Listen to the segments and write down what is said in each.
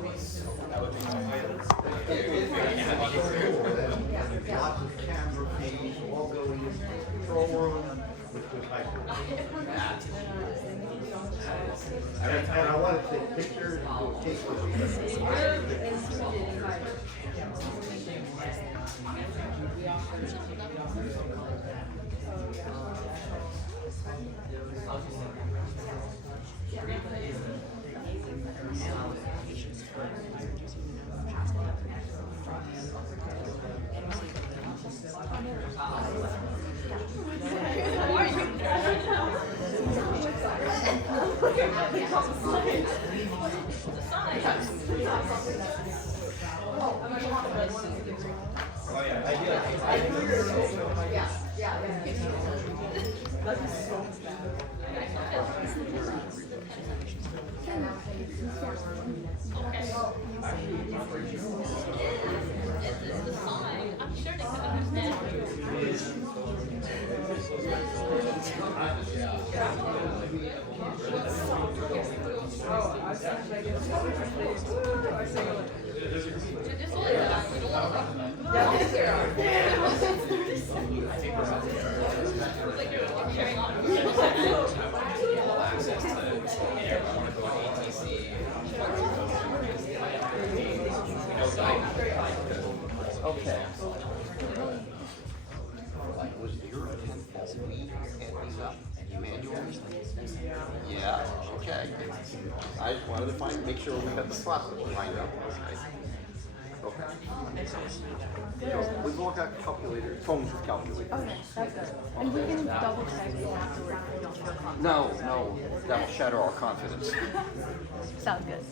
Lots of camera feeds, all going into the control room, which was high school. And I want to take pictures and do a case Okay. Was your attempt as we add these up and Emmanuel? Yeah, okay. I just wanted to make sure we got the process lined up. Okay. So we've all got calculators, phones with calculators. Okay, that's good. And we can double check it afterwards if we don't feel confident. No, that will shatter our confidence. Sounds good.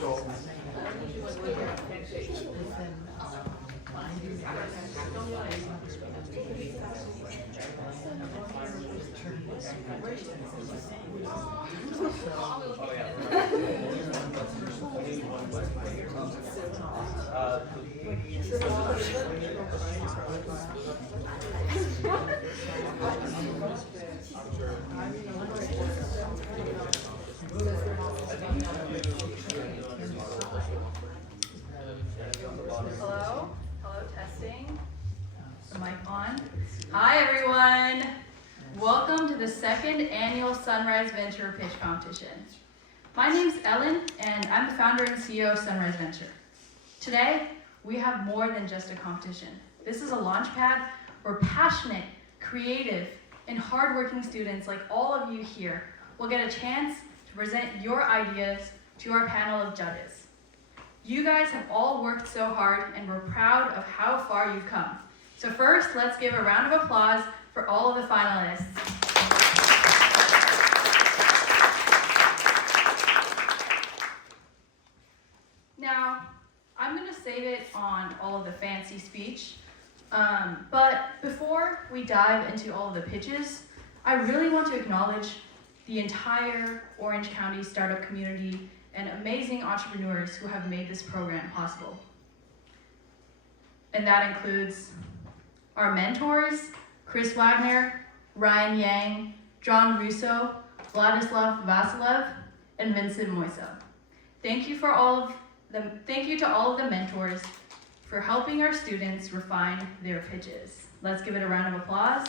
So, Hello? Hello, testing. The mic on. Hi, everyone. Welcome to the second annual Sunrise Venture Pitch Competition. My name's Ellen, and I'm the founder and CEO of Sunrise Venture. Today, we have more than just a competition. This is a launchpad where passionate, creative, and hardworking students like all of you here will get a chance to present your ideas to our panel of judges. You guys have all worked so hard, and we're proud of how far you've come. So first, let's give a round of applause for all of the finalists. Now, I'm gonna save it on all of the fancy speech, but before we dive into all of the pitches, I really want to acknowledge the entire Orange County startup community and amazing entrepreneurs who have made this program possible. And that includes our mentors, Chris Wagner, Ryan Yang, John Russo, Vladislav Vasilev, and Vincent Moiso. Thank you to all of the mentors for helping our students refine their pitches. Let's give it a round of applause.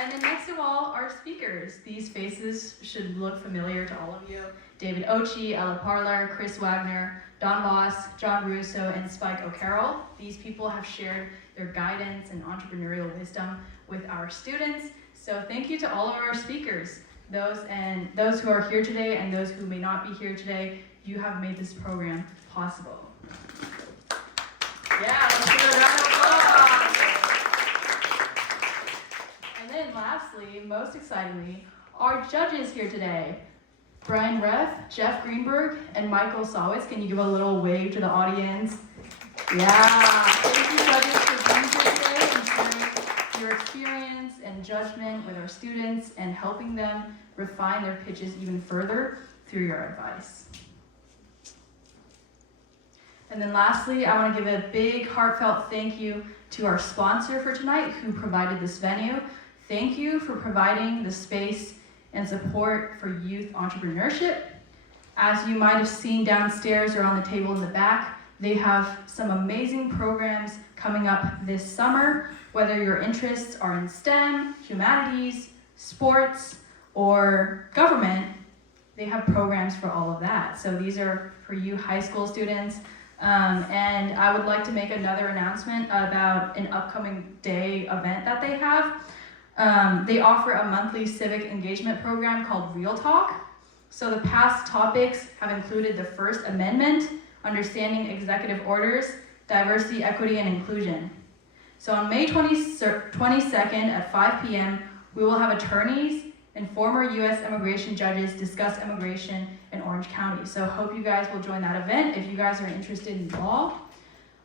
And then next of all, our speakers. These faces should look familiar to all of you. David Ochi, Ella Parlar, Chris Wagner, Don Voss, John Russo, and Spike O'Carroll. These people have shared their guidance and entrepreneurial wisdom with our students. So thank you to all of our speakers. Those who are here today and those who may not be here today, you have made this program possible. Yeah, let's give it a round of applause. And then lastly, most excitingly, our judges here today. Brian Reff, Jeff Greenberg, and Michael Sawitz. Can you give a little wave to the audience? Yeah, thank you judges for being here today and sharing your experience and judgment with our students and helping them refine their pitches even further through your advice. And then lastly, I want to give a big heartfelt thank you to our sponsor for tonight who provided this venue. Thank you for providing the space and support for youth entrepreneurship. As you might have seen downstairs or on the table in the back, they have some amazing programs coming up this summer. Whether your interests are in STEM, humanities, sports, or government, they have programs for all of that. So these are for you high school students. And I would like to make another announcement about an upcoming day event that they have. They offer a monthly civic engagement program called Real Talk. So the past topics have included the First Amendment, understanding executive orders, diversity, equity, and inclusion. So on May 22nd at 5 p.m., we will have attorneys and former U.S. immigration judges discuss immigration in Orange County. So hope you guys will join that event if you guys are interested in law.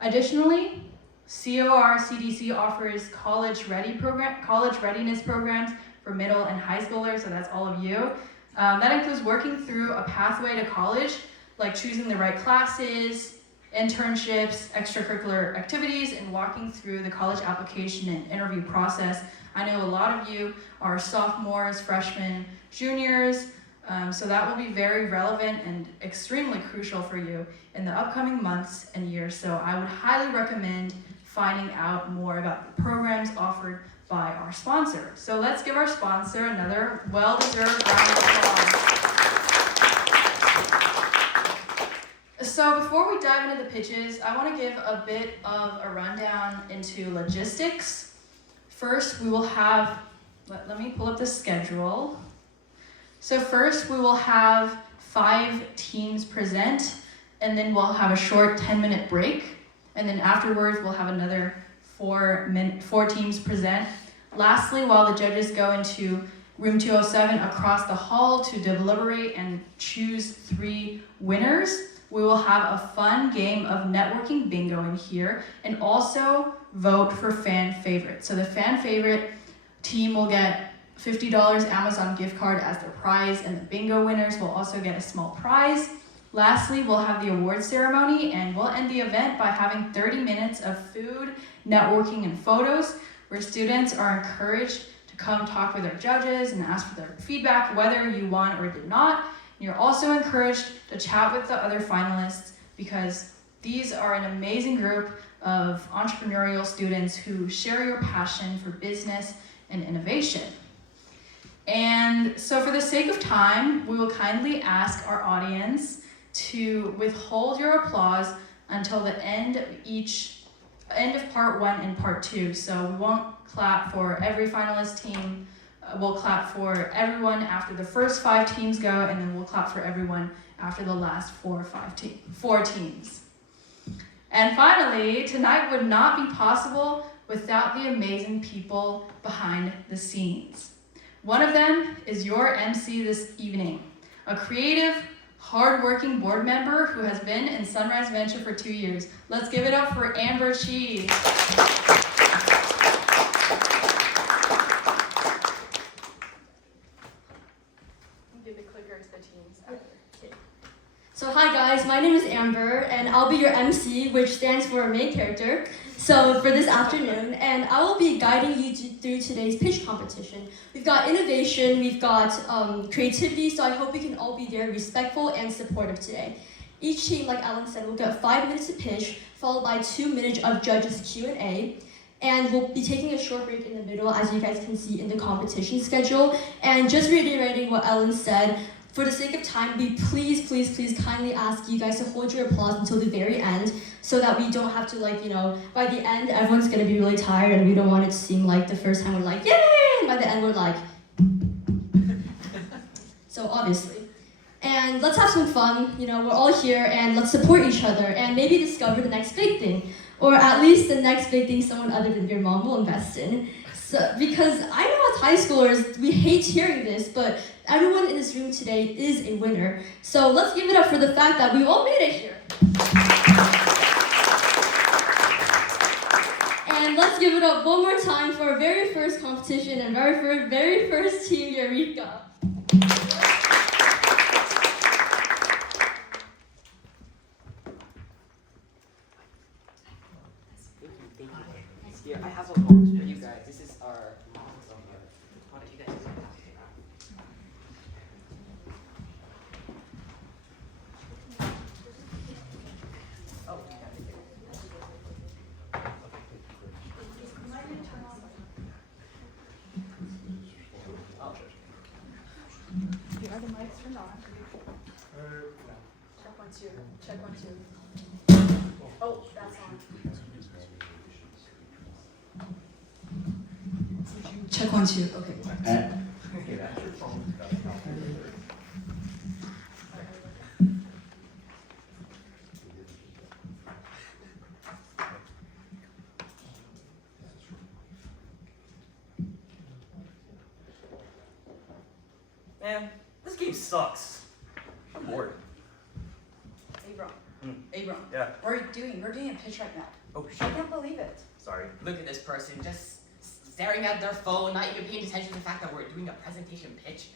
Additionally, COR/CDC offers college readiness programs for middle and high schoolers, so that's all of you. That includes working through a pathway to college, like choosing the right classes, internships, extracurricular activities, and walking through the college application and interview process. I know a lot of you are sophomores, freshmen, juniors, so that will be very relevant and extremely crucial for you in the upcoming months and years. So I would highly recommend finding out more about the programs offered by our sponsor. So let's give our sponsor another well-deserved round of applause. So before we dive into the pitches, I want to give a bit of a rundown into logistics. First, we will have, let me pull up the schedule. So first, we will have 5 teams present, and then we'll have a short 10-minute break. And then afterwards, we'll have another 4 teams present. Lastly, while the judges go into room 207 across the hall to deliberate and choose 3 winners, we will have a fun game of networking bingo in here and also vote for fan favorite. So the fan favorite team will get $50 Amazon gift card as their prize, and the bingo winners will also get a small prize. Lastly, we'll have the award ceremony, and we'll end the event by having 30 minutes of food, networking, and photos, where students are encouraged to come talk with their judges and ask for their feedback, whether you won or did not. You're also encouraged to chat with the other finalists, because these are an amazing group of entrepreneurial students who share your passion for business and innovation. And so for the sake of time, we will kindly ask our audience to withhold your applause until the end of part 1 and part 2. So we won't clap for every finalist team. We'll clap for everyone after the first 5 teams go, and then we'll clap for everyone after the last 4 teams. And finally, tonight would not be possible without the amazing people behind the scenes. One of them is your MC this evening, a creative, hard-working board member who has been in Sunrise Venture for 2 years. Let's give it up for Amber Cheese. Give the clicker to the teams after. So hi guys, my name is Amber, and I'll be your MC, which stands for main character, so for this afternoon, and I will be guiding you through today's pitch competition. We've got innovation, we've got creativity, so I hope we can all be very respectful and supportive today. Each team, like Alan said, will get 5 minutes to pitch, followed by 2 minutes of judges' Q&A, and we'll be taking a short break in the middle, as you guys can see in the competition schedule. And just reiterating what Ellen said, for the sake of time, we please kindly ask you guys to hold your applause until the very end, so that we don't have to, by the end, everyone's gonna be really tired, and we don't want it to seem like the first time we're like, yay, and by the end we're like, so obviously. And let's have some fun, we're all here, and let's support each other, and maybe discover the next big thing, or at least the next big thing someone other than your mom will invest in. So, because I know as high schoolers, we hate hearing this, but everyone in this room today is a winner. So let's give it up for the fact that we all made it here. And let's give it up one more time for our very first competition and very first team, Eureka. Here, I have a box for you guys. This is our Are the mics turned on? Check 1, 2. Check 1, 2. Oh, that's on. Check 1, 2. Okay. Man, this game sucks. I'm bored. Abram. Hmm. Abram. Yeah. What are you doing? We're doing a pitch right now. Oh I shit. can't believe it. Sorry. Look at this person just staring at their phone, not even paying attention to the fact that we're doing a presentation pitch.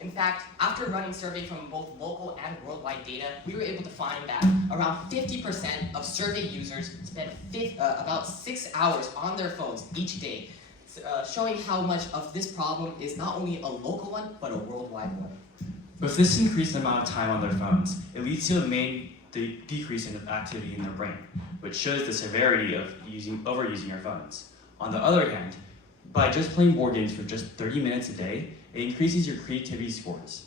In fact, after running survey from both local and worldwide data, we were able to find that around 50% of survey users spend about 6 hours on their phones each day, showing how much of this problem is not only a local one, but a worldwide one. With this increased amount of time on their phones, it leads to a main decrease in activity in their brain, which shows the severity of overusing your phones. On the other hand, by just playing board games for just 30 minutes a day, it increases your creativity scores.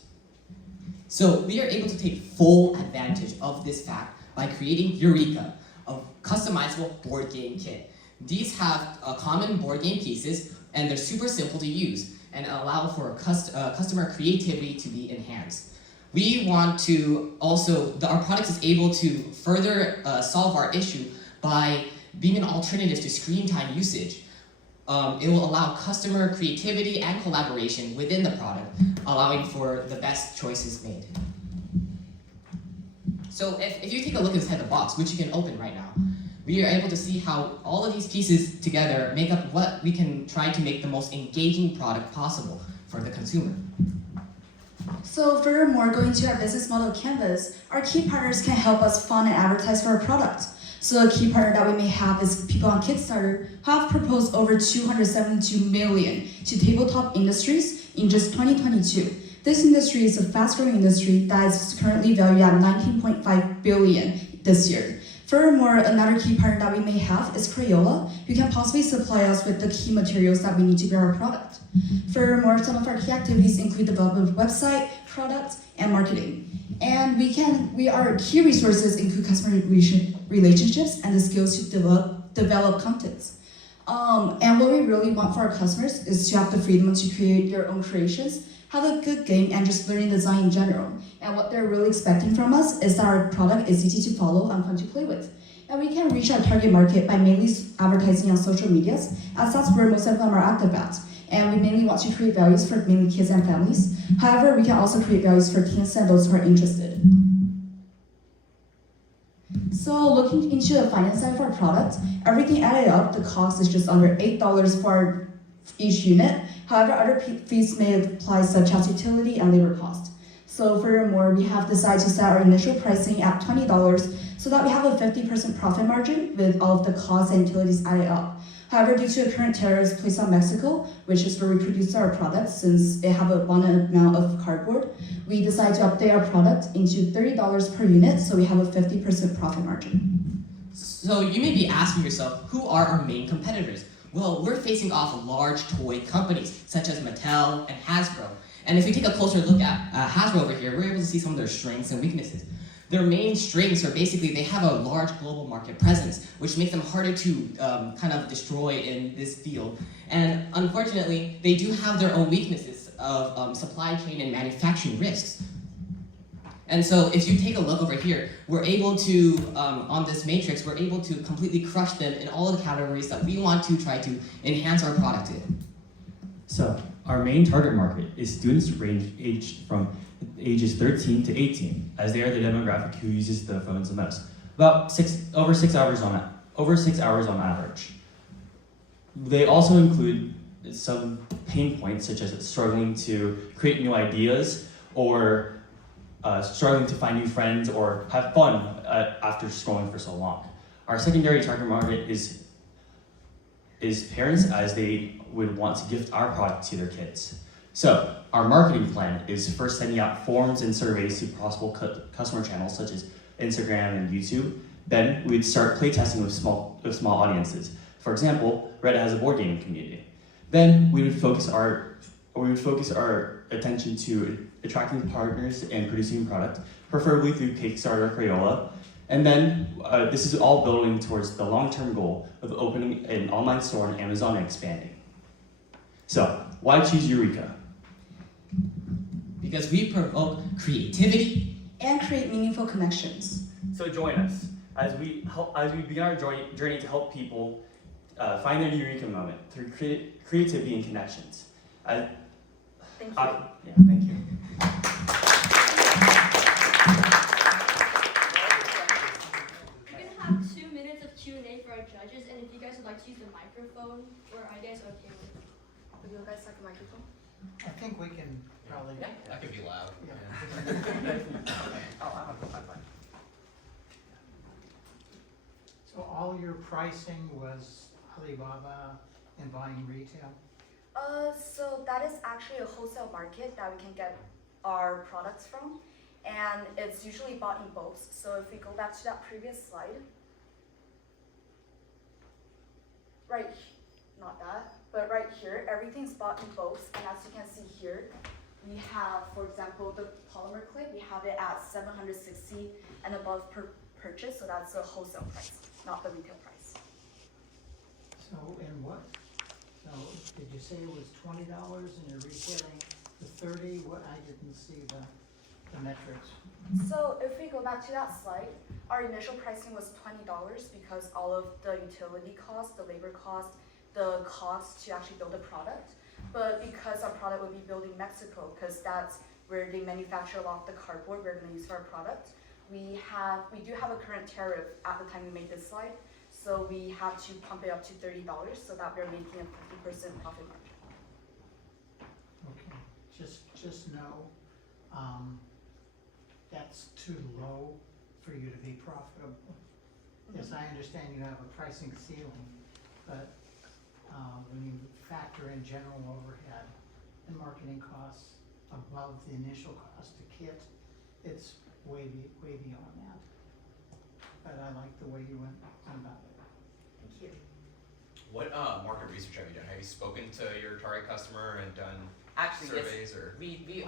So we are able to take full advantage of this fact by creating Eureka, a customizable board game kit. These have common board game pieces, and they're super simple to use and allow for customer creativity to be enhanced. We want to also, our product is able to further solve our issue by being an alternative to screen time usage. It will allow customer creativity and collaboration within the product, allowing for the best choices made. So if you take a look inside the box, which you can open right now, we are able to see how all of these pieces together make up what we can try to make the most engaging product possible for the consumer. So furthermore, going to our business model canvas, our key partners can help us fund and advertise for our product. So a key partner that we may have is people on Kickstarter who have proposed over $272 million to tabletop industries in just 2022. This industry is a fast-growing industry that is currently valued at $19.5 billion this year. Furthermore, another key partner that we may have is Crayola, who can possibly supply us with the key materials that we need to build our product. Furthermore, some of our key activities include development of website, product, and marketing. And our key resources include customer relationships and the skills to develop contents. And what we really want for our customers is to have the freedom to create their own creations, have a good game, and just learning design in general. And what they're really expecting from us is that our product is easy to follow and fun to play with. And we can reach our target market by mainly advertising on social medias, as that's where most of them are active at. And we mainly want to create values for mainly kids and families. However, we can also create values for teens and those who are interested. So looking into the finance side of our product, everything added up, the cost is just under $8 for each unit. However, other fees may apply such as utility and labor cost. So furthermore, we have decided to set our initial pricing at $20 so that we have a 50% profit margin with all of the costs and utilities added up. However, due to the current tariffs placed on Mexico, which is where we produce our products since they have a abundant amount of cardboard, we decided to update our product into $30 per unit so we have a 50% profit margin. So you may be asking yourself, who are our main competitors? Well, we're facing off large toy companies such as Mattel and Hasbro. And if we take a closer look at Hasbro over here, we're able to see some of their strengths and weaknesses. Their main strengths are basically they have a large global market presence, which makes them harder to kind of destroy in this field. And unfortunately, they do have their own weaknesses of supply chain and manufacturing risks. And so if you take a look over here, we're able to, on this matrix, we're able to completely crush them in all of the categories that we want to try to enhance our product in. So, our main target market is students aged from ages 13 to 18, as they are the demographic who uses the phones the most. About over 6 hours on average. They also include some pain points, such as struggling to create new ideas, or struggling to find new friends, or have fun after scrolling for so long. Our secondary target market is parents, as they would want to gift our product to their kids. So, our marketing plan is first sending out forms and surveys to possible customer channels such as Instagram and YouTube. Then we'd start playtesting with small audiences. For example, Reddit has a board gaming community. Then we would focus our we would focus our attention to attracting partners and producing product, preferably through Kickstarter or Crayola. And then this is all building towards the long-term goal of opening an online store on Amazon and expanding. So, why choose Eureka? Because we provoke creativity. And create meaningful connections. So join us as we begin our journey to help people find their Eureka moment through creativity and connections. Thank you. Yeah, thank you. We're gonna have 2 minutes of Q&A for our judges, and if you guys would like to use the microphone, or are you guys okay with it? Would you guys like a microphone? I think we can probably. That could be loud. So all your pricing was Alibaba and buying retail? So that is actually a wholesale market that we can get our products from, and it's usually bought in bulks. So if we go back to that previous slide, not that, but right here, everything's bought in bulks, and as you can see here, we have, for example, the polymer clip, we have it at $760 and above per purchase, so that's the wholesale price, not the retail price. So, and what, so did you say it was $20 and you're retailing for $30? What, I didn't see the metrics. So if we go back to that slide, our initial pricing was $20 because all of the utility costs, the labor cost, the cost to actually build a product. But because our product will be built in Mexico, because that's where they manufacture a lot of the cardboard we're going to use for our product, we do have a current tariff at the time we made this slide. So we have to pump it up to $30 so that we're making a 50% profit margin. Okay, just know, that's too low for you to be profitable. Yes, I understand you have a pricing ceiling, but when you factor in general overhead and marketing costs above the initial cost to kit, it's way beyond that. But I like the way you went about it. Thank you. What market research have you done? Have you spoken to your target customer and done surveys or? We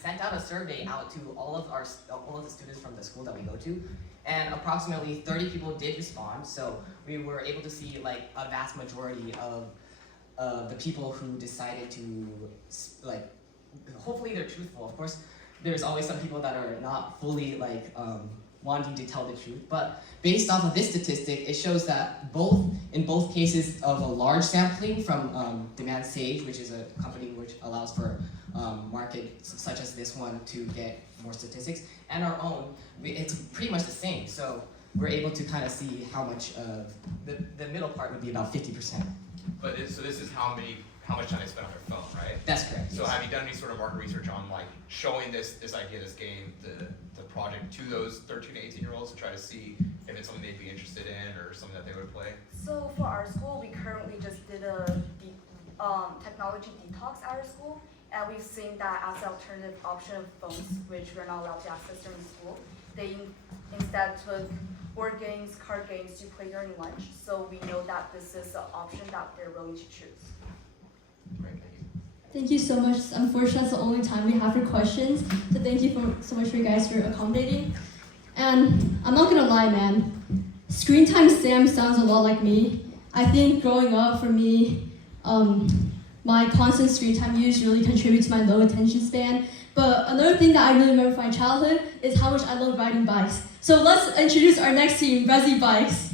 sent out a survey out to all of the students from the school that we go to, and approximately 30 people did respond. So we were able to see like a vast majority of the people who decided to hopefully they're truthful. Of course, there's always some people that are not fully wanting to tell the truth, but based off of this statistic, it shows that in both cases of a large sampling from Demand Sage, which is a company which allows for markets such as this one to get more statistics, and our own, it's pretty much the same. So we're able to kind of see how much of the middle part would be about 50%. But so this is how much time they spend on their phone, right? That's correct. So yes. have you done any sort of market research on like showing this idea, this game, the project to those 13 to 18-year-olds to try to see if it's something they'd be interested in or something that they would play? So for our school, we currently just did a technology detox at our school, and we've seen that as an alternative option of phones, which we're not allowed to access during school, they instead took board games, card games to play during lunch. So we know that this is an option that they're willing to choose. Great, thank you. Thank you so much. Unfortunately, that's the only time we have for questions. So thank you so much for you guys for accommodating. And I'm not gonna lie, man. Screen Time Sam sounds a lot like me. I think growing up for me, my constant screen time use really contributes to my low attention span. But another thing that I really remember from my childhood is how much I love riding bikes. So let's introduce our next team, Resi Bikes.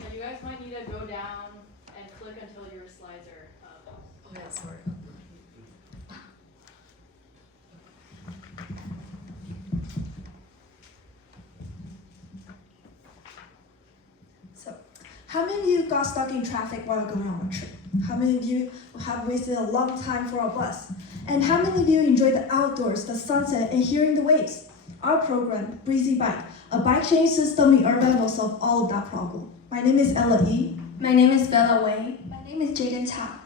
Yeah, you guys might need to go down and click until your slides are up. Okay, sorry. So, how many of you got stuck in traffic while going on a trip? How many of you have wasted a long time for a bus? And how many of you enjoy the outdoors, the sunset, and hearing the waves? Our program, Breezy Bike, a bike sharing system in Irvine, will solve all of that problem. My name is Ella E. My name is Bella Wei. My name is Jaden Ta.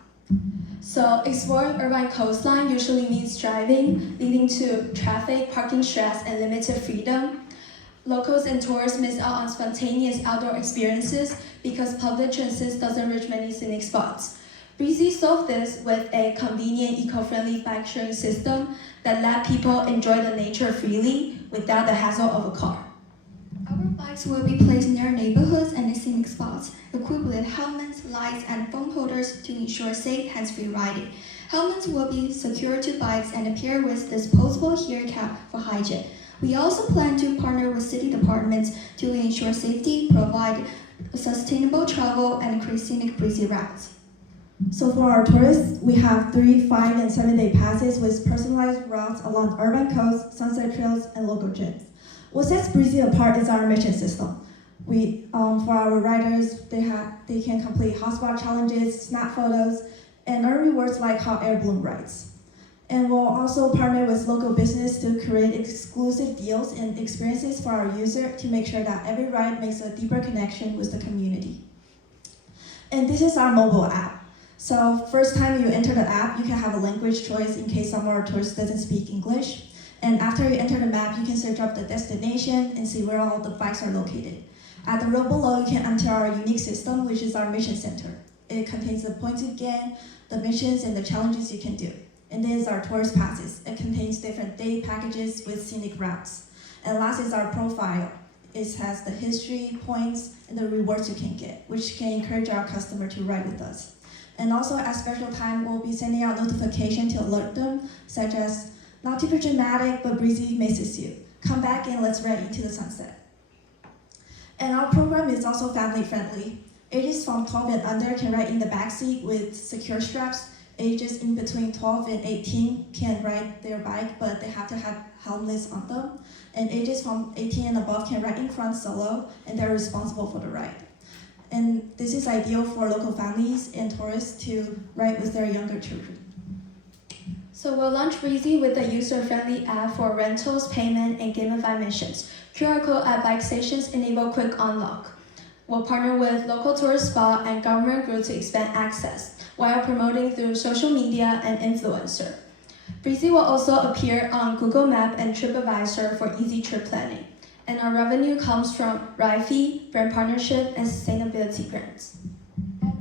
So exploring urban coastline usually means driving, leading to traffic, parking stress, and limited freedom. Locals and tourists miss out on spontaneous outdoor experiences because public transit doesn't reach many scenic spots. Breezy solved this with a convenient, eco-friendly bike sharing system that let people enjoy the nature freely without the hassle of a car. Our bikes will be placed near neighborhoods and scenic spots, equipped with helmets, lights, and phone holders to ensure safe hands-free riding. Helmets will be secured to bikes and appear with disposable ear cap for hygiene. We also plan to partner with city departments to ensure safety, provide sustainable travel, and create scenic breezy routes. So for our tourists, we have 3, 5, and 7-day passes with personalized routes along urban coasts, sunset trails, and local gyms. What sets Breezy apart is our mission system. For our riders, they can complete hotspot challenges, snap photos, and earn rewards like hot air balloon rides. And we'll also partner with local business to create exclusive deals and experiences for our user to make sure that every ride makes a deeper connection with the community. And this is our mobile app. So first time you enter the app, you can have a language choice in case some of our tourists doesn't speak English. And after you enter the map, you can search up the destination and see where all the bikes are located. At the row below, you can enter our unique system, which is our mission center. It contains the points you gain, the missions, and the challenges you can do. And this is our tourist passes. It contains different day packages with scenic routes. And last is our profile. It has the history, points, and the rewards you can get, which can encourage our customer to ride with us. And also at special time, we'll be sending out notification to alert them, such as, not too dramatic, but breezy misses you. Come back and let's ride into the sunset. And our program is also family friendly. Ages from 12 and under can ride in the backseat with secure straps. Ages in between 12 and 18 can ride their bike, but they have to have helmets on them. And ages from 18 and above can ride in front solo, and they're responsible for the ride. And this is ideal for local families and tourists to ride with their younger children. So we'll launch Breezy with a user-friendly app for rentals, payment, and gamified missions. QR code at bike stations enable quick unlock. We'll partner with local tourist spot and government groups to expand access, while promoting through social media and influencer. Breezy will also appear on Google Map and TripAdvisor for easy trip planning. And our revenue comes from ride fee, brand partnership, and sustainability grants.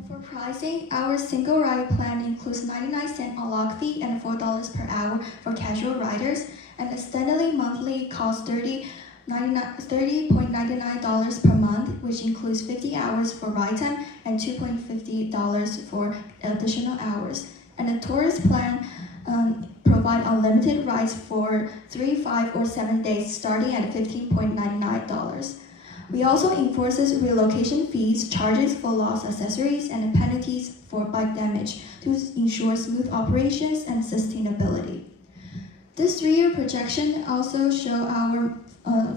For pricing, our single ride plan includes 99-cent unlock fee and $4 per hour for casual riders, and a steadily monthly cost $30.99 per month, which includes 50 hours for ride time and $2.50 for additional hours. And the tourist plan provide unlimited rides for 3, 5, or 7 days starting at $15.99. We also enforces relocation fees, charges for lost accessories, and penalties for bike damage to ensure smooth operations and sustainability. This 3-year projection also show our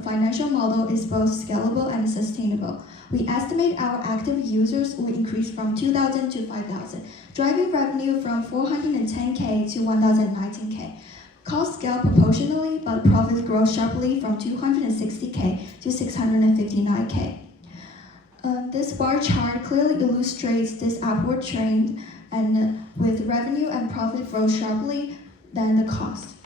financial model is both scalable and sustainable. We estimate our active users will increase from 2,000 to 5,000, driving revenue from $410K to $1,019K. Costs scale proportionally, but profits grow sharply from $260K to $659K. This bar chart clearly illustrates this upward trend, and with revenue and profit grow sharply than the cost.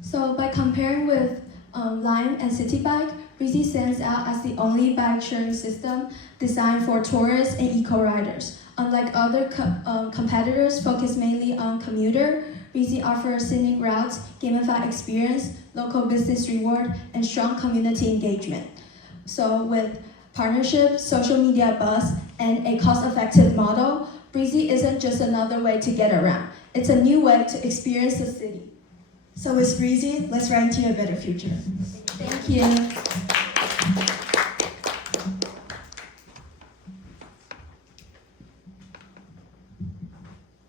So by comparing with Lime and City Bike, Breezy stands out as the only bike sharing system designed for tourists and eco-riders. Unlike other competitors focused mainly on commuter, Breezy offers scenic routes, gamified experience, local business reward, and strong community engagement. So with partnership, social media buzz, and a cost-effective model, Breezy isn't just another way to get around. It's a new way to experience the city. So with Breezy, let's ride into a better future. Thank you.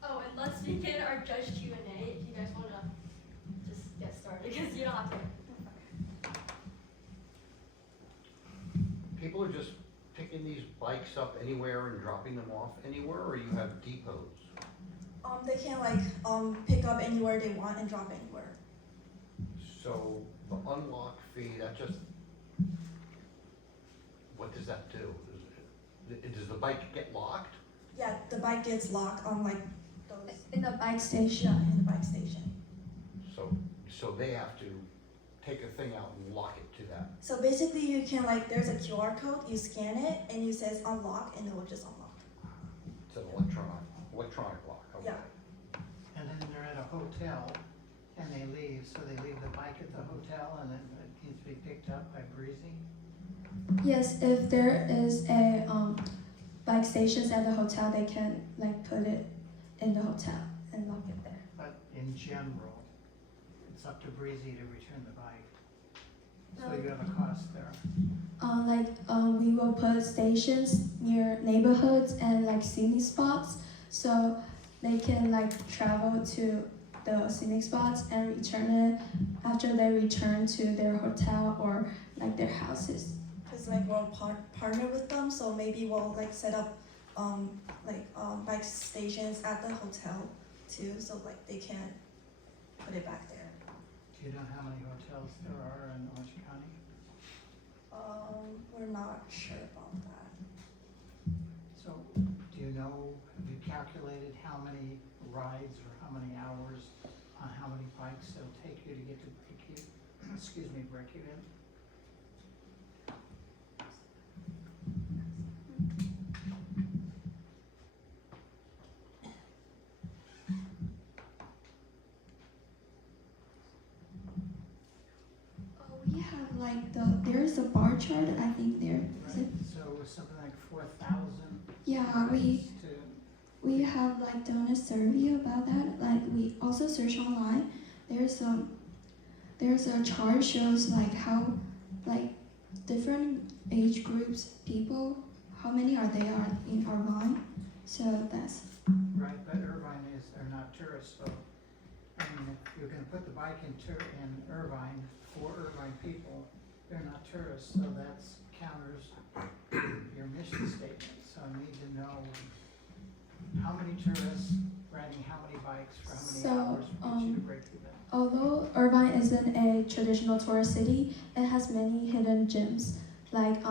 Oh, and let's begin our judge Q&A if you guys want to just get started, because you don't have to. People are just picking these bikes up anywhere and dropping them off anywhere, or you have depots? They can pick up anywhere they want and drop anywhere. So the unlock fee, that just, what does that do? Does the bike get locked? Yeah, the bike gets locked on those. In the bike Yeah, station. in the bike station. So they have to take a thing out and lock it to that. So basically, you can like, there's a QR code, you scan it, and you says unlock, and it will just unlock. It's an electronic lock. Okay. Yeah. And then they're at a hotel and they leave, so they leave the bike at the hotel and then it needs to be picked up by Breezy. Yes, if there is a bike stations at the hotel, they can like put it in the hotel and lock it there. But in general, it's up to Breezy to return the bike. So you have a cost there. We will put stations near neighborhoods and like scenic spots, so they can like travel to the scenic spots and return it after they return to their hotel or like their houses. Cause like we'll partner with them, so maybe we'll like set up bike stations at the hotel too, so like they can put it back there. Do you know how many hotels there are in Orange County? We're not sure about that. So, do you know, have you calculated how many rides or how many hours on how many bikes it'll take you to get to break even? We have like there's a bar chart, I think there. Is it? So it was something like 4,000 Yeah, rides to, we have like done a survey about that. Like we also search online. There's a chart shows like how like different age groups people, how many are in Irvine. So that's right, but Irvine are not tourists, so, I mean, if you're gonna put the bike in Irvine, for Irvine people, they're not tourists, so that's counters your mission statement. So I need to know how many tourists riding how many bikes for how many hours will get you to break even. although Irvine isn't a traditional tourist city, it has many hidden gems like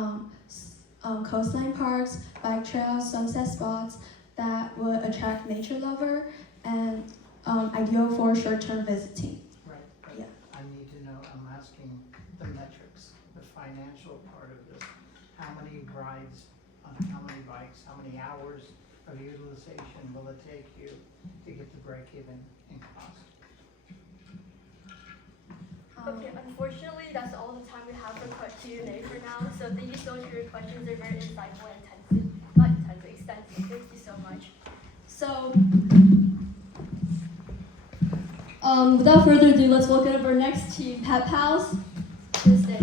coastline parks, bike trails, sunset spots that would attract nature lover and ideal for short-term visiting. Right, but Yeah. I need to know, I'm asking the metrics, the financial part of this. How many rides on how many bikes, how many hours of utilization will it take you to get to break even in cost? Okay, unfortunately, that's all the time we have for Q&A for now. So thank you so much for your questions. They're very insightful and extensive. Thank you so much. So, without further ado, let's welcome up our next team, Pet Pals, to the stage.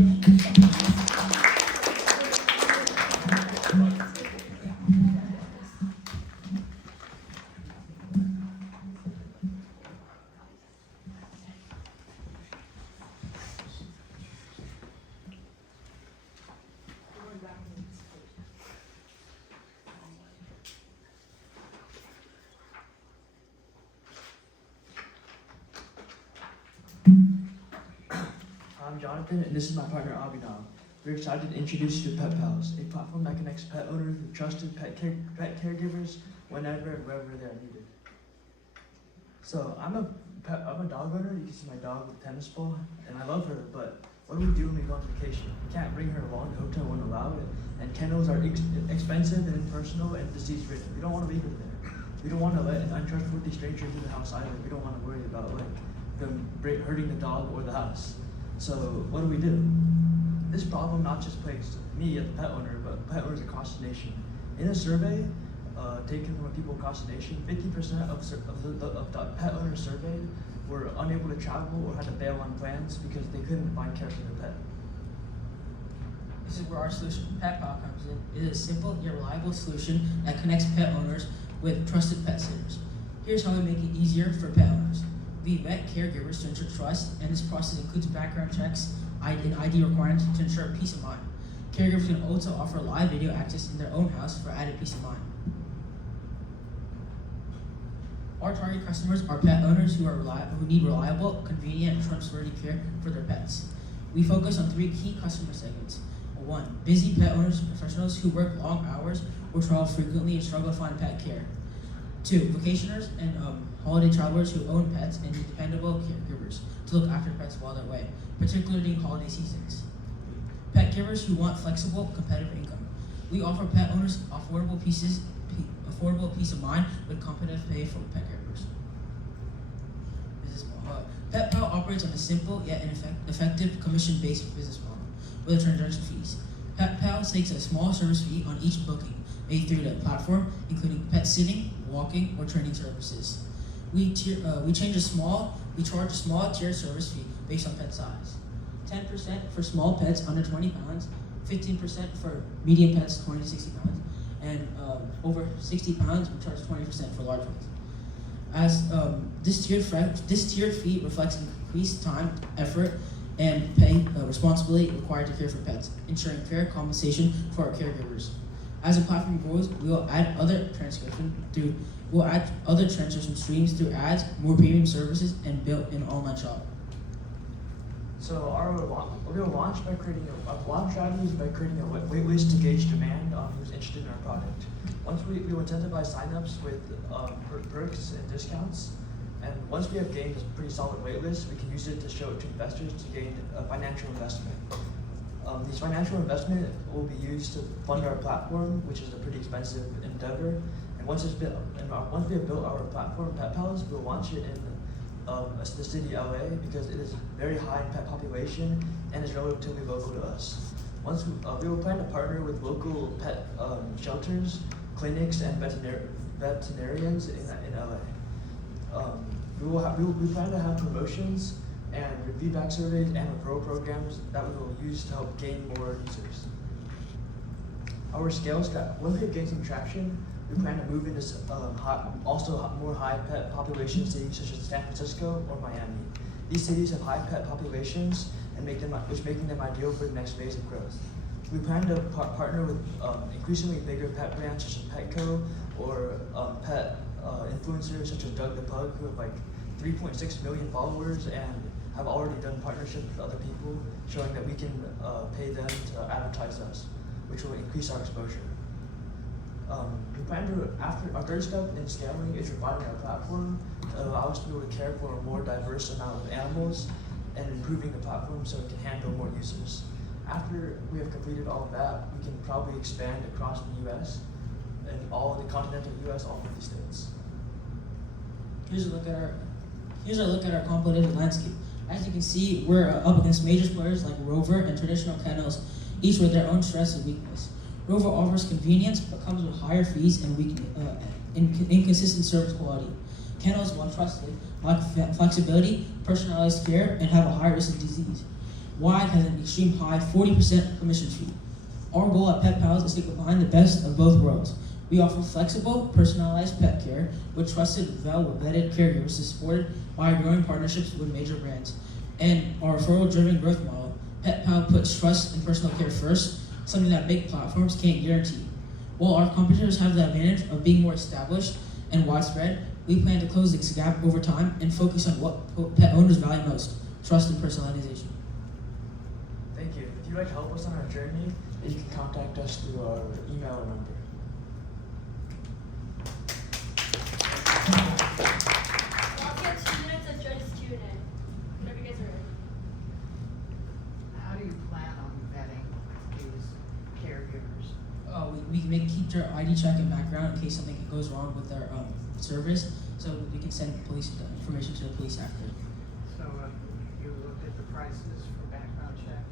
I'm Jonathan, and this is my partner Abhinav. We're excited to introduce you to Pet Pals, a platform that connects pet owners with trusted pet caregivers whenever and wherever they are needed. So I'm a dog owner. You can see my dog with a tennis ball, and I love her. But what do we do when we go on vacation? We can't bring her along. The hotel won't allow it, and kennels are expensive and impersonal and disease-ridden. We don't want to leave her there. We don't want to let an untrustworthy stranger into the house either. We don't want to worry about them hurting the dog or the house. So what do? This problem not just plagues me as a pet owner, but pet owners across the nation. In a survey taken from people across the nation, 50% of the pet owners surveyed were unable to travel or had to bail on plans because they couldn't find care for their pet. This is where our solution, Pet Pal, comes in. It is a simple yet reliable solution that connects pet owners with trusted pet sitters. Here's how we make it easier for pet owners. We vet caregivers to ensure trust, and this process includes background checks and ID requirements to ensure peace of mind. Caregivers can also offer live video access in their own house for added peace of mind. Our target customers are pet owners who need reliable, convenient, and trustworthy care for their pets. We focus on 3 key customer segments. 1. Busy pet owners, professionals who work long hours or travel frequently and struggle to find pet care. 2. Vacationers and holiday travelers who own pets and need dependable caregivers to look after pets while they're away, particularly in holiday seasons. Pet givers who want flexible, competitive income. We offer pet owners affordable peace of mind with competitive pay for pet givers. PetPal operates on a simple yet effective commission-based business model with transaction fees. PetPal takes a small service fee on each booking made through the platform, including pet sitting, walking, or training services. We charge a small tier service fee based on pet size. 10% for small pets under 20 pounds, 15% for medium pets 20 to 60 pounds, and over 60 pounds we charge 20% for large ones. As this tiered fee reflects increased time, effort, and pay responsibility required to care for pets, ensuring fair compensation for our caregivers. As the platform grows, we will add other transcription streams through ads, more premium services, and build an online shop. So we're going to launch by creating a launch strategy is by creating a wait list to gauge demand on who's interested in our product. Once we will incentivize signups with perks and discounts, and once we have gained a pretty solid wait list, we can use it to show it to investors to gain a financial investment. These financial investment will be used to fund our platform, which is a pretty expensive endeavor. And once we have built our platform, PetPals, we'll launch it in the city LA because it is very high in pet population and is relatively local to us. Once we will plan to partner with local pet shelters, clinics, and veterinarians in LA. We plan to have promotions and feedback surveys and referral programs that we will use to help gain more users. Our scale strat. Once we have gained some traction, we plan to move into more high pet population cities such as San Francisco or Miami. These cities have high pet populations and making them ideal for the next phase of growth. We plan to partner with increasingly bigger pet brands such as Petco or pet influencers such as Doug the Pug, who have like 3.6 million followers and have already done partnerships with other people, showing that we can pay them to advertise us, which will increase our exposure. We plan to, after our third step in scaling is refining our platform to allow us to be able to care for a more diverse amount of animals and improving the platform so it can handle more users. After we have completed all of that, we can probably expand across the US and all the continental US, all 50 states. Here's a look at our competitive landscape. As you can see, we're up against major players like Rover and traditional kennels, each with their own strengths and weakness. Rover offers convenience but comes with higher fees and inconsistent service quality. Kennels, while trusted, lack flexibility, personalized care, and have a high risk of disease. Wide has an extreme high 40% commission fee. Our goal at PetPals is to combine the best of both worlds. We offer flexible, personalized pet care with trusted, well-vetted caregivers supported by growing partnerships with major brands. And our referral-driven growth model, PetPal puts trust and personal care first, something that big platforms can't guarantee. While our competitors have the advantage of being more established and widespread, we plan to close this gap over time and focus on what pet owners value most, trust and personalization. Thank you. If you'd like to help us on our journey, you can contact us through our email or number. Let's get 2 minutes of just Q&A. Whenever you guys are ready. How do you plan on vetting these caregivers? We can keep their ID check and background in case something goes wrong with their service, so we can send police information to the police after. So you looked at the prices for background checks?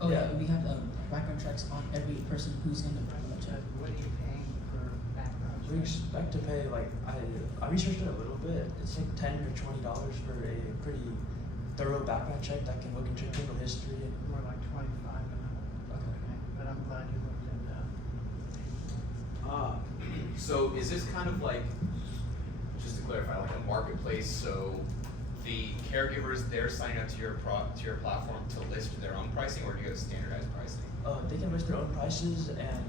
Oh yeah, we have background checks on every person who's in the background check. What are you paying for background checks? We expect to pay I researched it a little bit. It's like $10 or $20 for a pretty thorough background check that can look into your criminal history. More like 25 an hour. Okay. But I'm glad you looked at that. So is this kind of like, just to clarify, like a marketplace? So the caregivers, they're signing up to your platform to list their own pricing, or do you have standardized pricing? They can list their own prices, and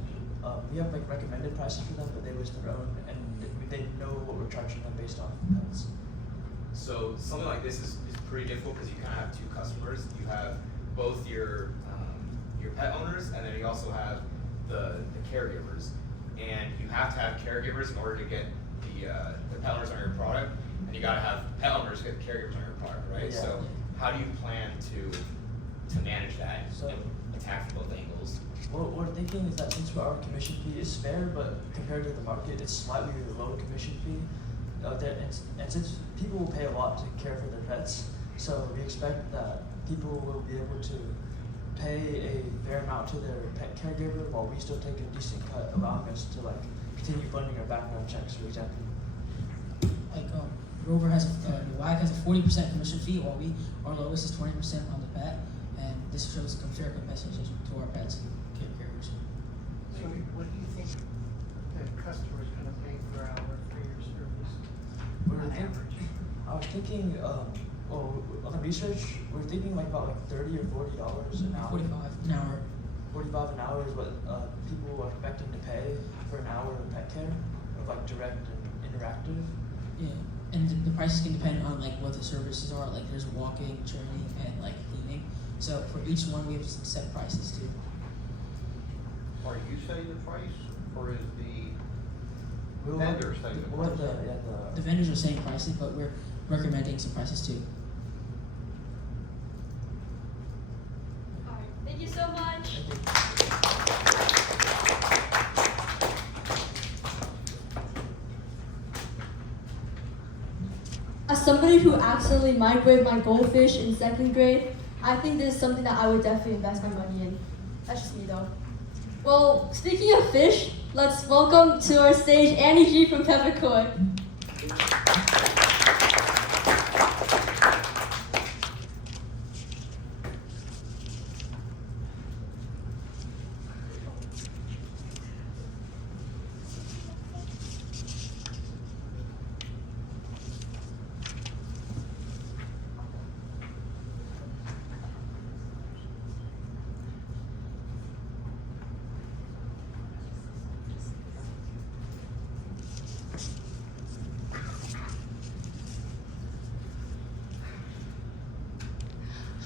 we have like recommended prices for them, but they list their own, and they know what we're charging them based on pets. So something like this is pretty difficult because you kind of have two customers. You have both your pet owners, and then you also have the caregivers. And you have to have caregivers in order to get the pet owners on your product, and you gotta have pet owners get caregivers on your product, right? Yeah. So how do you plan to manage that So- and attack from both angles? What we're thinking is that since our commission fee is fair, but compared to the market, it's slightly low commission fee out there, and since people will pay a lot to care for their pets, so we expect that people will be able to pay a fair amount to their pet caregiver while we still take a decent cut, allowing us to like continue funding our background checks, for example. Like Rover has WAG has a 40% commission fee, while our lowest is 20% on the pet, and this shows fair compensation to our pets and caregivers. So what do you think the customer's gonna pay per hour for your service on average? I was thinking, on the research, we're thinking like about like $30 or $40 an hour. 45 an hour. 45 an hour is what people are expecting to pay for an hour of pet care, of like direct and interactive. Yeah, and the prices can depend on like what the services are. Like there's walking, training, and like cleaning. So for each one, we have set prices too. Are you setting the price, or is the vendor setting the price? The vendors are saying prices, but we're recommending some prices too. Thank you so much. As somebody who accidentally microwaved my goldfish in 2nd grade, I think this is something that I would definitely invest my money in. That's just me though. Well, speaking of fish, let's welcome to our stage Annie G from Peppercorn.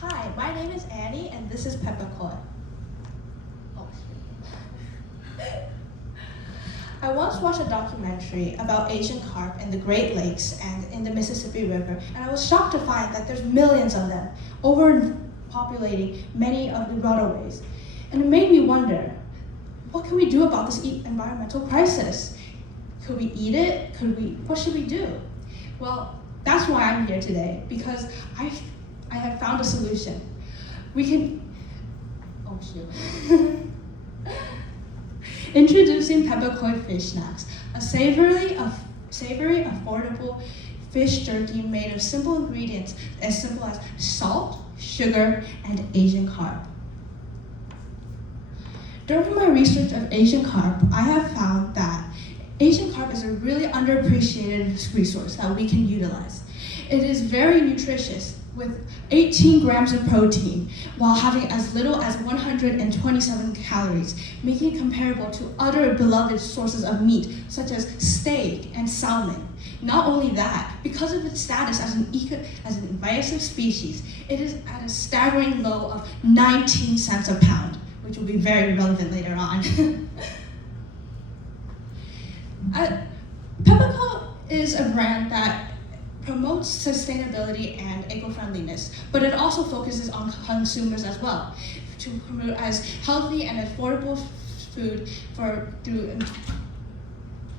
Hi, my name is Annie, and this is Peppercorn. I once watched a documentary about Asian carp in the Great Lakes and in the Mississippi River, and I was shocked to find that there's millions of them, overpopulating many of the waterways. And it made me wonder, what can we do about this environmental crisis? Could we eat it? What should we do? Well, that's why I'm here today, because I have found a solution. We can, oh shoot. Introducing Peppercorn Fish Snacks, a savory, affordable fish jerky made of simple ingredients as simple as salt, sugar, and Asian carp. During my research of Asian carp, I have found that Asian carp is a really underappreciated resource that we can utilize. It is very nutritious, with 18 grams of protein, while having as little as 127 calories, making it comparable to other beloved sources of meat, such as steak and salmon. Not only that, because of its status as an invasive species, it is at a staggering low of 19 cents a pound, which will be very relevant later on. Peppercorn is a brand that promotes sustainability and eco-friendliness, but it also focuses on consumers as well, to promote as healthy and affordable food through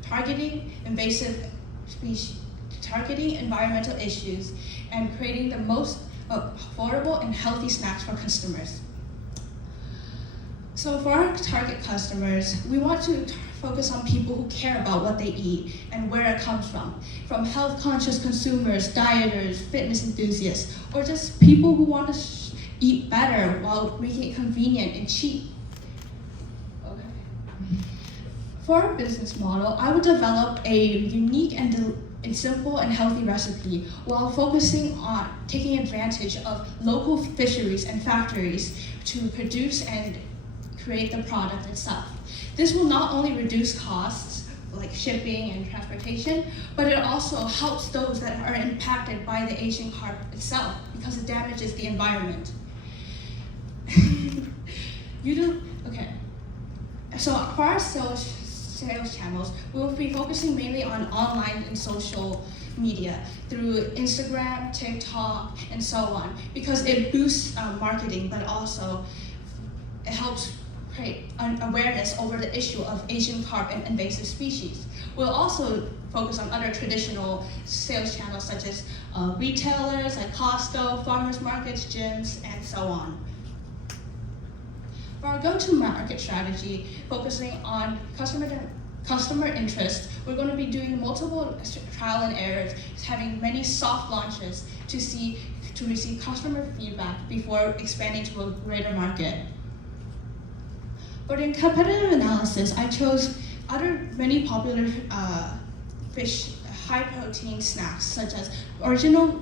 targeting invasive species, targeting environmental issues, and creating the most affordable and healthy snacks for consumers. So for our target customers, we want to focus on people who care about what they eat and where it comes from health-conscious consumers, dieters, fitness enthusiasts, or just people who want to eat better while making it convenient and cheap. Okay. For our business model, I would develop a unique and simple and healthy recipe while focusing on taking advantage of local fisheries and factories to produce and create the product itself. This will not only reduce costs, like shipping and transportation, but it also helps those that are impacted by the Asian carp itself, because it damages the environment. Okay. So for our sales sales channels, we will be focusing mainly on online and social media through Instagram, TikTok, and so on, because it boosts marketing, but also it helps create an awareness over the issue of Asian carp and invasive species. We'll also focus on other traditional sales channels such as retailers like Costco, farmers markets, gyms, and so on. For our go-to-market strategy, focusing on customer interest, we're going to be doing multiple trial and errors, having many soft launches to receive customer feedback before expanding to a greater market. For the competitive analysis, I chose many popular fish high-protein snacks such as original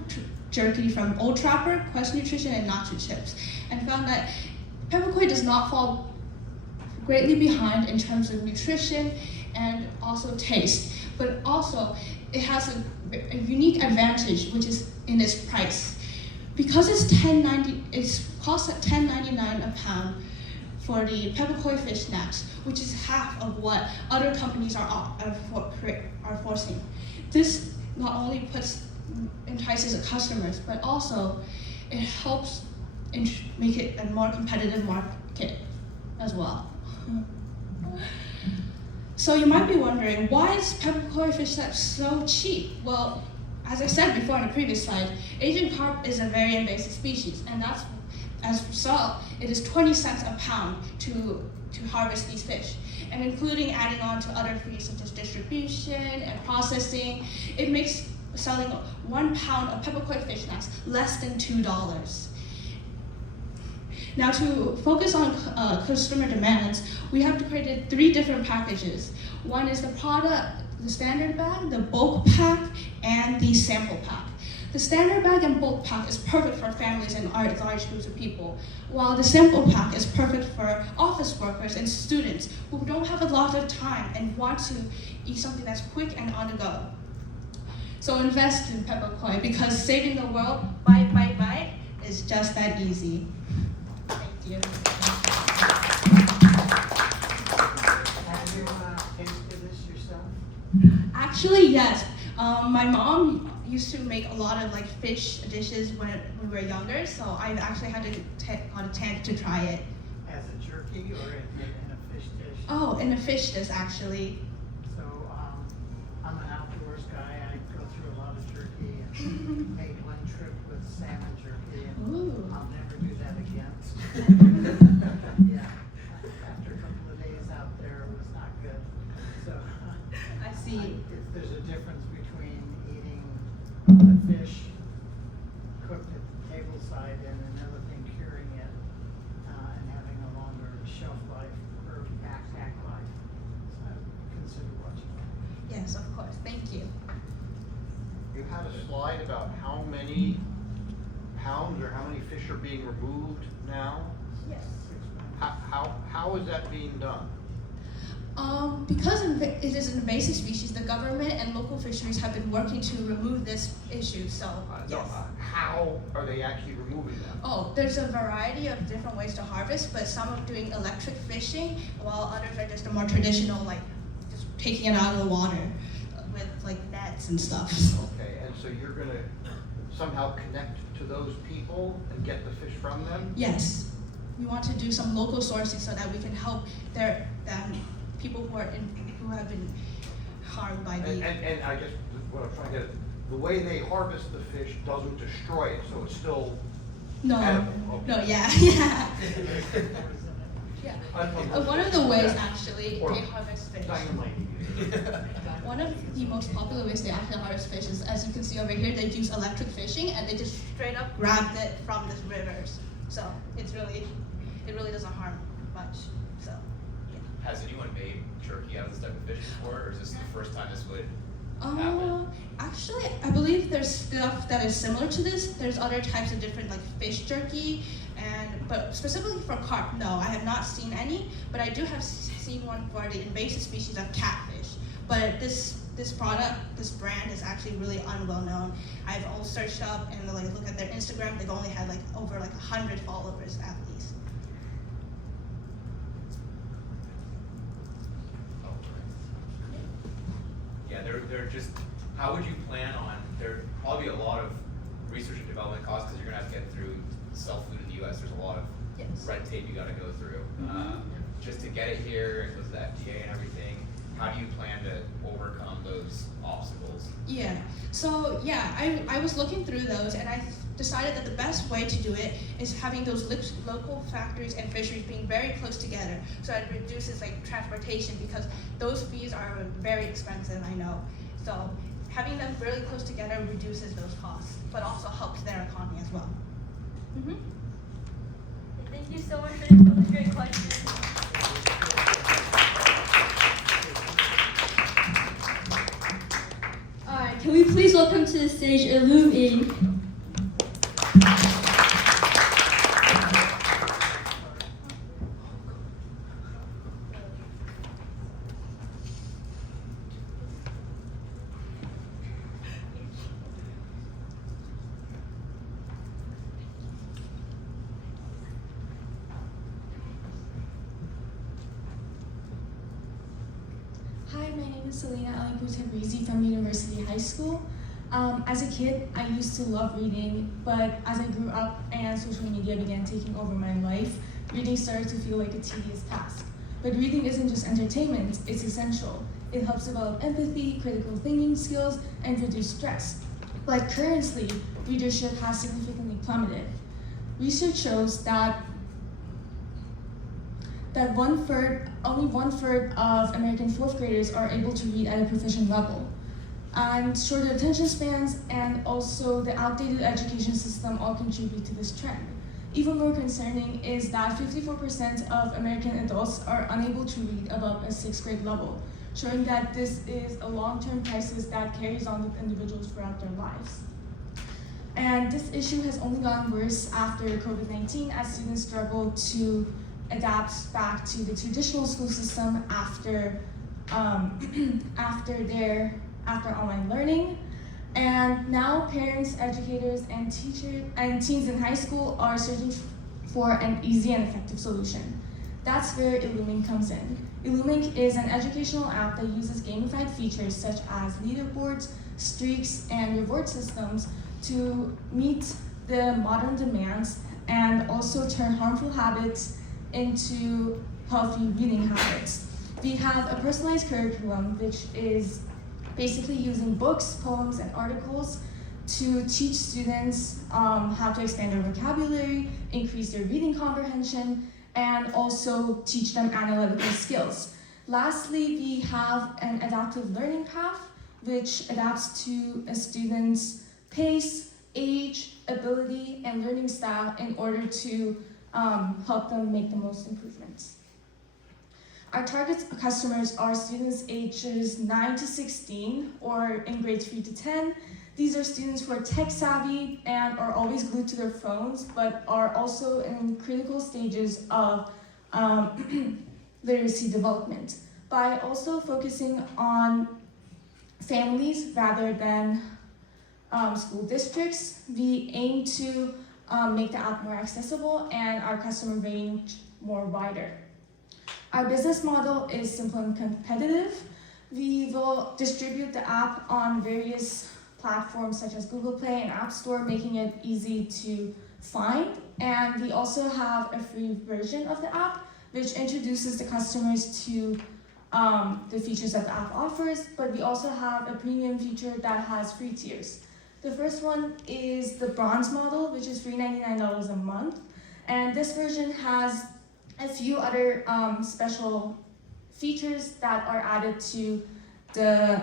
jerky from Old Trapper, Quest Nutrition, and Nacho Chips, and found that Pepper Koi does not fall greatly behind in terms of nutrition and also taste, but also it has a unique advantage, which is in its price. Because it's costs at $10.99 a pound for the Pepper Koi fish snacks, which is half of what other companies are forcing. This not only entices customers, but also it helps make it a more competitive market as well. So you might be wondering, why is Pepper Koi fish snacks so cheap? Well, as I said before on the previous slide, Asian carp is a very invasive species, and that's, as a result, it is 20 cents a pound to harvest these fish. And including adding on to other fees such as distribution and processing, it makes selling 1 pound of Pepper Koi fish snacks less than $2. Now, to focus on customer demands, we have created 3 different packages. One is the standard bag, the bulk pack, and the sample pack. The standard bag and bulk pack is perfect for families and large groups of people, while the sample pack is perfect for office workers and students who don't have a lot of time and want to eat something that's quick and on the go. So invest in Pepper Koi, because saving the world bite by bite is just that easy. Thank you. Have you tasted this yourself? Actually, yes. My mom used to make a lot of fish dishes when we were younger, so I actually had a chance to try it. As a jerky or in a fish dish? Oh, in a fish dish actually. So I'm an outdoors guy. I go through a lot of jerky and made one trip with salmon jerky, and Ooh. I'll never do that again. Yeah, after a couple of days out there, it was not good. So I see. There's a difference between eating the fish cooked at the table side and another thing curing it and having a longer shelf life or backpack life. So consider watching that. Yes, of course. Thank you. You had a slide about how many pounds or how many fish are being removed now? Yes. How is that being done? Because it is an invasive species, the government and local fisheries have been working to remove this issue, so yes. How are they actually removing them? Oh, there's a variety of different ways to harvest, but some are doing electric fishing, while others are just a more traditional, just taking it out of the water with nets and stuff. Okay, and so you're gonna somehow connect to those people and get the fish from them? Yes. We want to do some local sourcing so that we can help people who have been harmed by the. And I guess what I'm trying to get, the way they harvest the fish doesn't destroy it, so it's still edible. Okay. No, yeah. One of the ways actually they harvest fish. One of the most popular ways they actually harvest fish is, as you can see over here, they use electric fishing and they just straight up grab it from the rivers. So it really doesn't harm much. So yeah. Has anyone made jerky out of this type of fish before, or is this the first time this would happen? Actually, I believe there's stuff that is similar to this. There's other types of different fish jerky, but specifically for carp, no, I have not seen any. But I do have seen one for the invasive species of catfish. But this brand is actually really unwell known. I've all searched up and look at their Instagram. They've only had over 100 followers at least. there just, how would you plan on, there'd probably be a lot of research and development costs because you're gonna have to get through sell-food in the US, there's a lot of Yes. red tape you gotta go through. Just to get it here, it goes to the FDA and everything, how do you plan to overcome those obstacles? Yeah. So yeah, I was looking through those and I decided that the best way to do it is having those local factories and fisheries being very close together. So it reduces like transportation because those fees are very expensive, I know. So having them really close together reduces those costs, but also helps their economy as well. Mm-hmm. Thank you so much for those great questions. Alright, can we please welcome to the stage Illum Inc. Hi, my name is Selena Alipu Tabrizi from University High School. As a kid, I used to love reading, but as I grew up and social media began taking over my life, reading started to feel like a tedious task. But reading isn't just entertainment, it's essential. It helps develop empathy, critical thinking skills, and reduce stress. But currently, readership has significantly plummeted. Research shows that only one third of American fourth graders are able to read at a proficient level. And shorter attention spans and also the outdated education system all contribute to this trend. Even more concerning is that 54% of American adults are unable to read above a sixth grade level, showing that this is a long-term crisis that carries on with individuals throughout their lives. And this issue has only gotten worse after COVID-19 as students struggle to adapt back to the traditional school system after online learning. And now parents, educators, and teachers and teens in high school are searching for an easy and effective solution. That's where Illumink comes in. Illumink is an educational app that uses gamified features such as leaderboards, streaks, and reward systems to meet the modern demands and also turn harmful habits into healthy reading habits. We have a personalized curriculum, which is basically using books, poems, and articles to teach students how to expand their vocabulary, increase their reading comprehension, and also teach them analytical skills. Lastly, we have an adaptive learning path, which adapts to a student's pace, age, ability, and learning style in order to help them make the most improvements. Our target customers are students ages 9 to 16 or in grades 3 to 10. These are students who are tech savvy and are always glued to their phones, but are also in critical stages of literacy development. By also focusing on families rather than school districts, we aim to make the app more accessible and our customer range more wider. Our business model is simple and competitive. We will distribute the app on various platforms such as Google Play and App Store, making it easy to find. And we also have a free version of the app, which introduces the customers to the features that the app offers, but we also have a premium feature that has free tiers. The first one is the bronze model, which is $399 a month. And this version has a few other special features that are added to the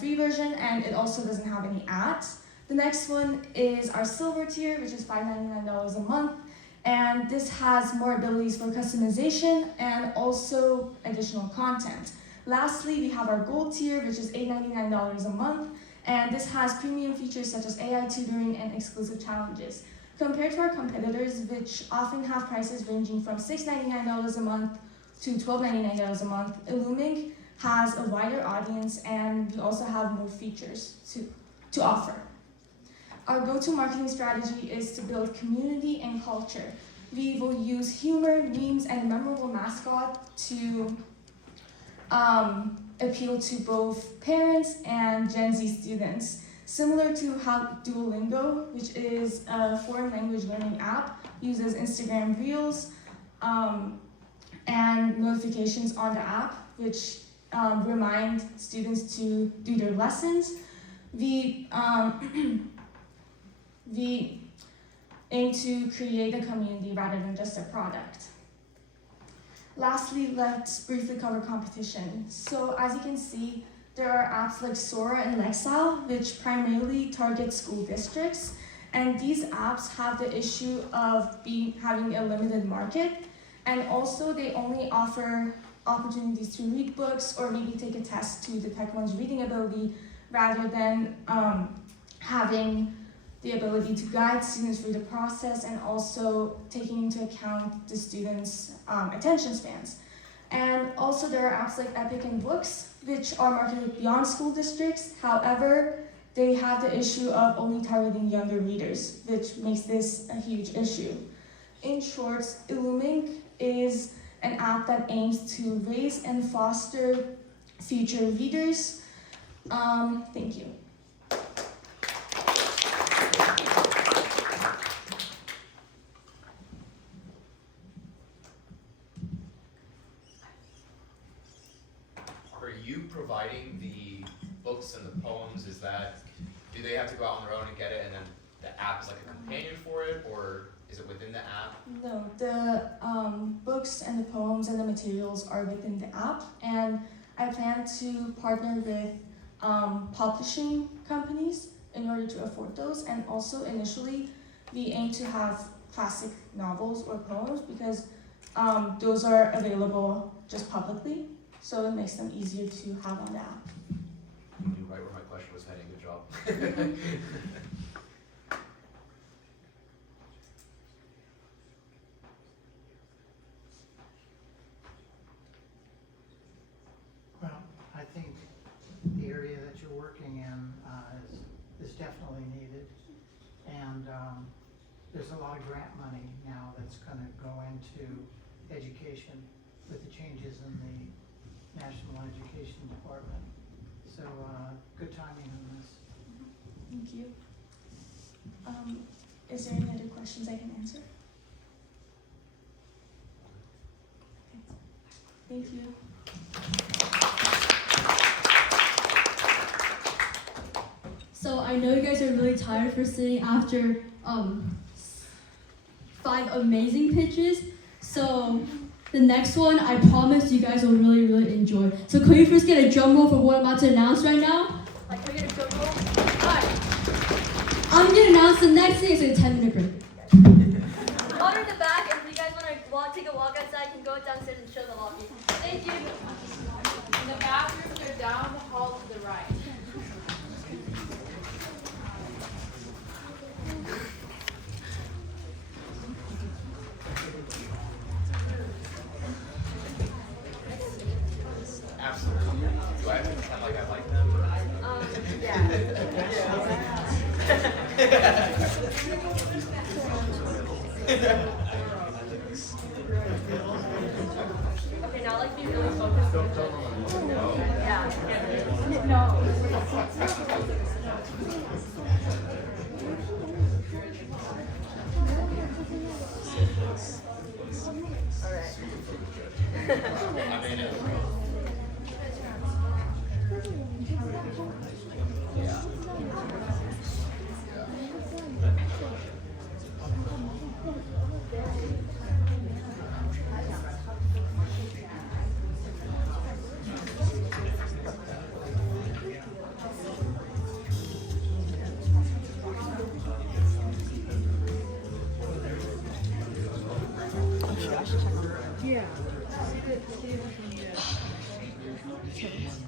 free version, and it also doesn't have any ads. The next one is our silver tier, which is $599 a month. And this has more abilities for customization and also additional content. Lastly, we have our gold tier, which is $899 a month. And this has premium features such as AI tutoring and exclusive challenges. Compared to our competitors, which often have prices ranging from $699 a month to $1299 a month, Illumink has a wider audience and we also have more features to offer. Our go-to marketing strategy is to build community and culture. We will use humor, memes, and a memorable mascot to appeal to both parents and Gen Z students. Similar to how Duolingo, which is a foreign language learning app, uses Instagram Reels and notifications on the app, which remind students to do their lessons. We aim to create a community rather than just a product. Lastly, let's briefly cover competition. So as you can see, there are apps like Sora and Lexile, which primarily target school districts. And these apps have the issue of having a limited market. And also they only offer opportunities to read books or maybe take a test to detect one's reading ability rather than having the ability to guide students through the process and also taking into account the students' attention spans. And also there are apps like Epic and Books, which are marketed beyond school districts. However, they have the issue of only targeting younger readers, which makes this a huge issue. In short, Illumink is an app that aims to raise and foster future readers. Thank you. Are you providing the books and the poems? Do they have to go out on their own and get it, and then the app is like a companion for it, or is it within the app? No, the books and the poems and the materials are within the app, and I plan to partner with publishing companies in order to afford those, and also initially we aim to have classic novels or poems because those are available just publicly, so it makes them easier to have on the app. You knew right where my question was heading. Good job. Well, I think the area that you're working in is definitely needed. And there's a lot of grant money now that's going to go into education with the changes in the National Education Department. So good timing on this. Thank you. Is there any other questions I can answer? Okay. Thank you. So I know you guys are really tired for sitting after 5 amazing pitches. So the next one, I promise you guys will really, really enjoy. So could you first get a drum roll for what I'm about to announce right now? Like, can we get a drum roll? I'm gonna announce the next thing is a 10-minute break. Water in the back, and if you guys want to take a walk outside, you can go downstairs and show the lobby. Thank you. And the bathrooms are down the hall to the right. Absolutely. Do I have to pretend like I like them? Okay, now like be really focused. Yeah. I mean, Yeah.